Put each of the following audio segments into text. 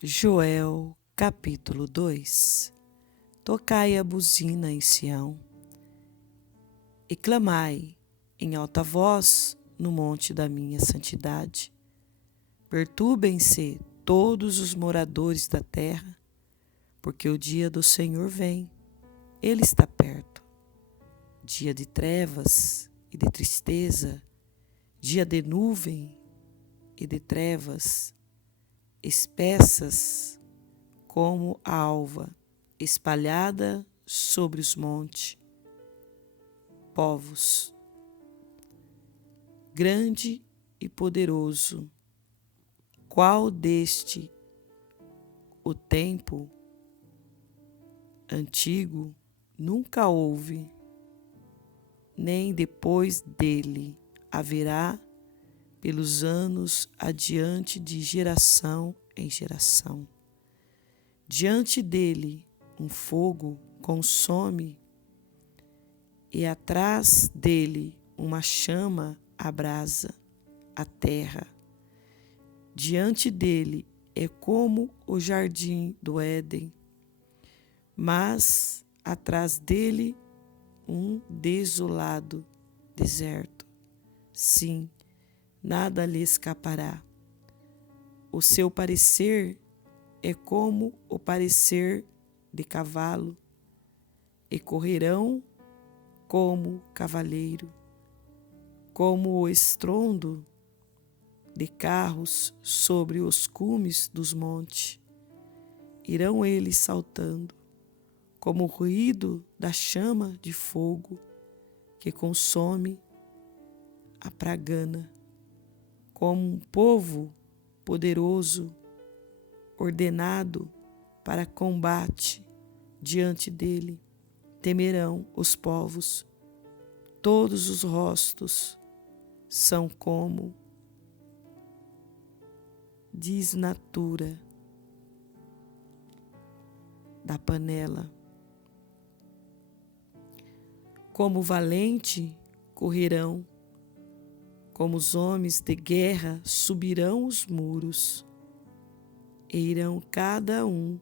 Joel, capítulo 2. Tocai a buzina em Sião e clamai em alta voz no monte da minha santidade. Perturbem-se todos os moradores da terra, porque o dia do Senhor vem, ele está perto. Dia de trevas e de tristeza, dia de nuvem e de trevas, espessas como a alva, espalhada sobre os montes, povos. Grande e poderoso, qual deste o tempo antigo nunca houve, nem depois dele haverá pelos anos adiante de geração em geração. Diante dele um fogo consome e atrás dele uma chama abrasa a terra. Diante dele é como o jardim do Éden, mas atrás dele um desolado deserto. Sim, nada lhe escapará. O seu parecer é como o parecer de cavalo, e correrão como cavaleiro, como o estrondo de carros sobre os cumes dos montes. Irão eles saltando, como o ruído da chama de fogo que consome a pragana, como um povo poderoso, ordenado para combate diante dele. Temerão os povos, todos os rostos são como desnatura da panela. Como valente correrão, como os homens de guerra subirão os muros, e irão cada um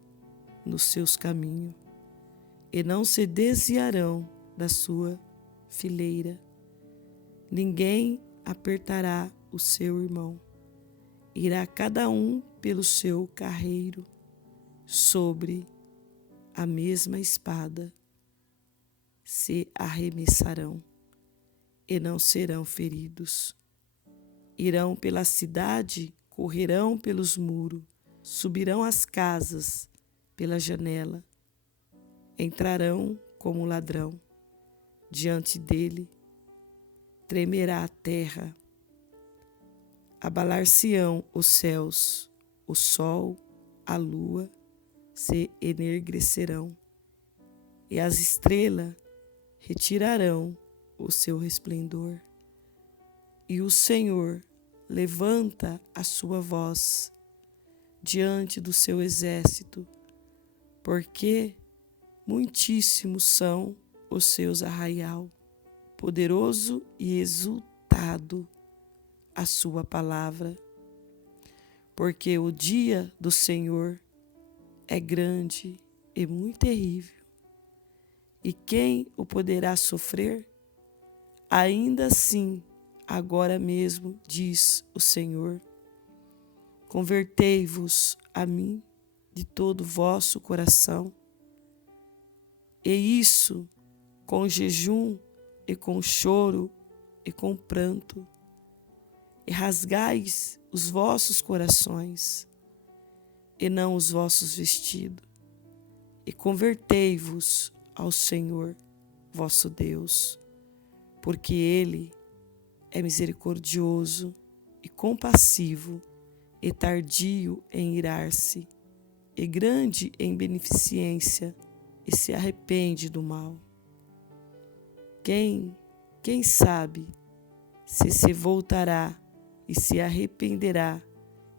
nos seus caminhos, e não se desviarão da sua fileira. Ninguém apertará o seu irmão. Irá cada um pelo seu carreiro, sobre a mesma espada se arremessarão, e não serão feridos. Irão pela cidade, correrão pelos muros, subirão as casas pela janela, entrarão como ladrão. Diante dele tremerá a terra, abalar-se-ão os céus, o sol, a lua se enegrecerão, e as estrelas retirarão o seu resplendor. E o Senhor levanta a sua voz diante do seu exército, porque muitíssimos são os seus arraial, poderoso e exultado a sua palavra. Porque o dia do Senhor é grande e muito terrível, e quem o poderá sofrer? Ainda assim, agora mesmo, diz o Senhor, convertei-vos a mim de todo o vosso coração, e isso com jejum e com choro e com pranto, e rasgais os vossos corações, e não os vossos vestidos, e convertei-vos ao Senhor vosso Deus, porque Ele é misericordioso e compassivo, e tardio em irar-se, e grande em beneficência, e se arrepende do mal. Quem sabe se voltará e se arrependerá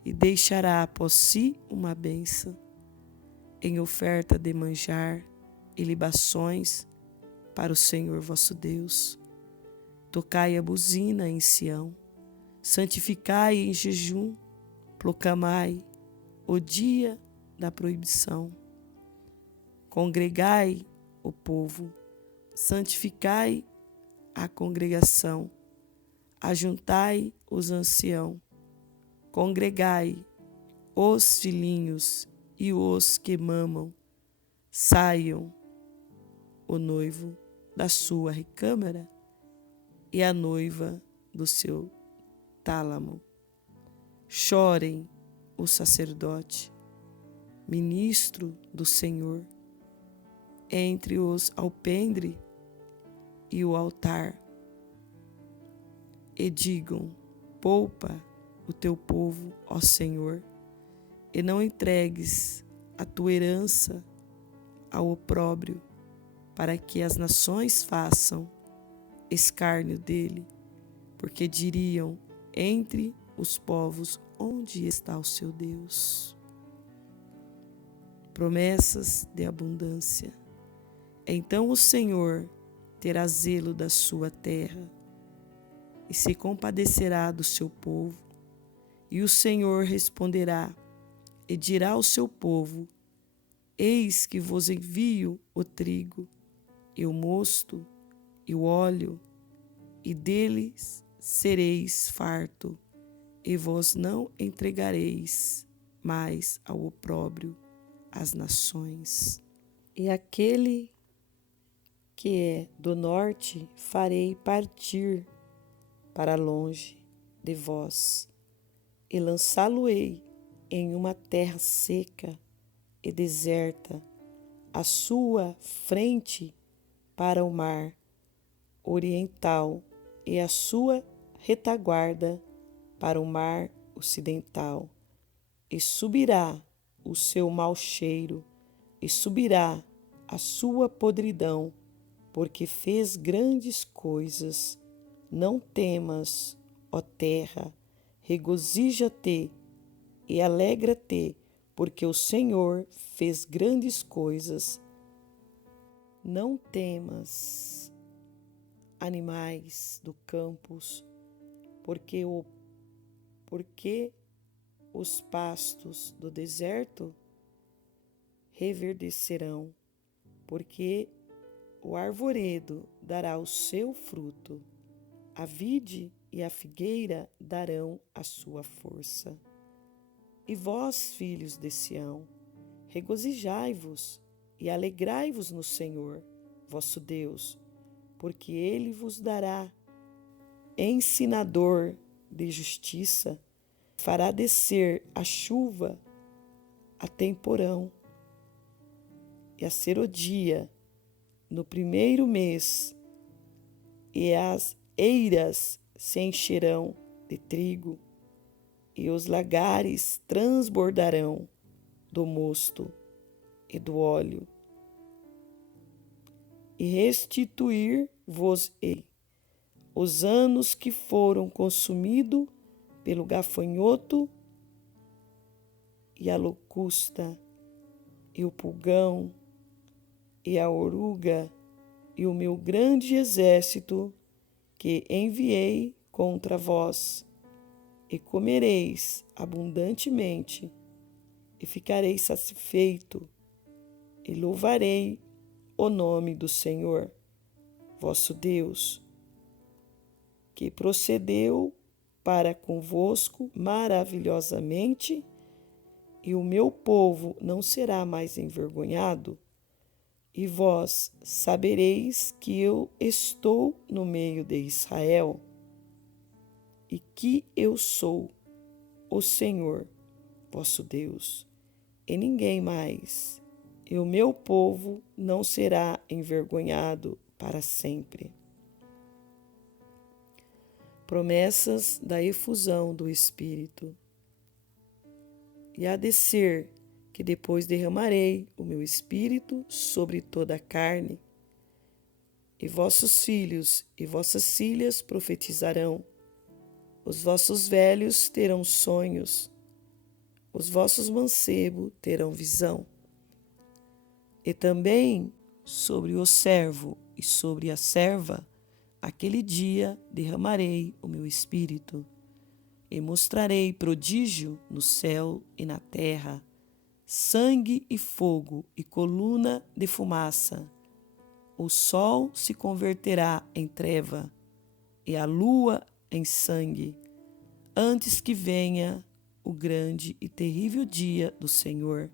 e deixará após si uma bênção, em oferta de manjar e libações para o Senhor vosso Deus. Tocai a buzina em Sião, santificai em jejum, proclamai o dia da proibição. Congregai o povo, santificai a congregação, ajuntai os anciãos, congregai os filhinhos e os que mamam, saiam o noivo da sua recâmara e a noiva do seu tálamo. Chorem o sacerdote, ministro do Senhor, entre os alpendre e o altar, e digam: poupa o teu povo, ó Senhor, e não entregues a tua herança ao opróbrio, para que as nações façam escárnio dele, porque diriam entre os povos: onde está o seu Deus? Promessas de abundância. Então o Senhor terá zelo da sua terra e se compadecerá do seu povo. E o Senhor responderá e dirá ao seu povo: eis que vos envio o trigo e o mosto e o óleo, e deles sereis farto, e vós não entregareis mais ao opróbrio as nações. E aquele que é do norte farei partir para longe de vós, e lançá-lo-ei em uma terra seca e deserta, a sua frente para o mar oriental e a sua retaguarda para o mar ocidental. E subirá o seu mau cheiro, e subirá a sua podridão, porque fez grandes coisas. Não temas, ó terra, regozija-te e alegra-te, porque o Senhor fez grandes coisas. Não temas, animais do campo, porque os pastos do deserto reverdecerão, porque o arvoredo dará o seu fruto, a vide e a figueira darão a sua força. E vós, filhos de Sião, regozijai-vos e alegrai-vos no Senhor, vosso Deus, porque ele vos dará ensinador de justiça, fará descer a chuva a temporão e a serodia no primeiro mês, e as eiras se encherão de trigo, e os lagares transbordarão do mosto e do óleo. E restituir-vos-ei os anos que foram consumidos pelo gafanhoto e a locusta, e o pulgão, e a oruga, e o meu grande exército que enviei contra vós, e comereis abundantemente, e ficareis satisfeito, e louvarei o nome do Senhor, vosso Deus, que procedeu para convosco maravilhosamente, e o meu povo não será mais envergonhado. E vós sabereis que eu estou no meio de Israel, e que eu sou o Senhor, vosso Deus, e ninguém mais, e o meu povo não será envergonhado para sempre. Promessas da efusão do Espírito. E há de ser que depois derramarei o meu Espírito sobre toda a carne, e vossos filhos e vossas filhas profetizarão, os vossos velhos terão sonhos, os vossos mancebos terão visão. E também sobre o servo e sobre a serva, aquele dia derramarei o meu Espírito, e mostrarei prodígio no céu e na terra, sangue e fogo e coluna de fumaça. O sol se converterá em treva e a lua em sangue, antes que venha o grande e terrível dia do Senhor.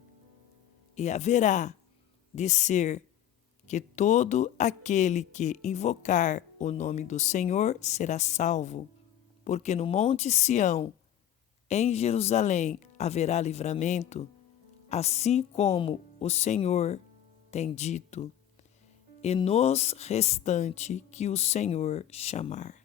E haverá de ser que todo aquele que invocar o nome do Senhor será salvo, porque no monte Sião, em Jerusalém, haverá livramento, assim como o Senhor tem dito, e nos restante que o Senhor chamar.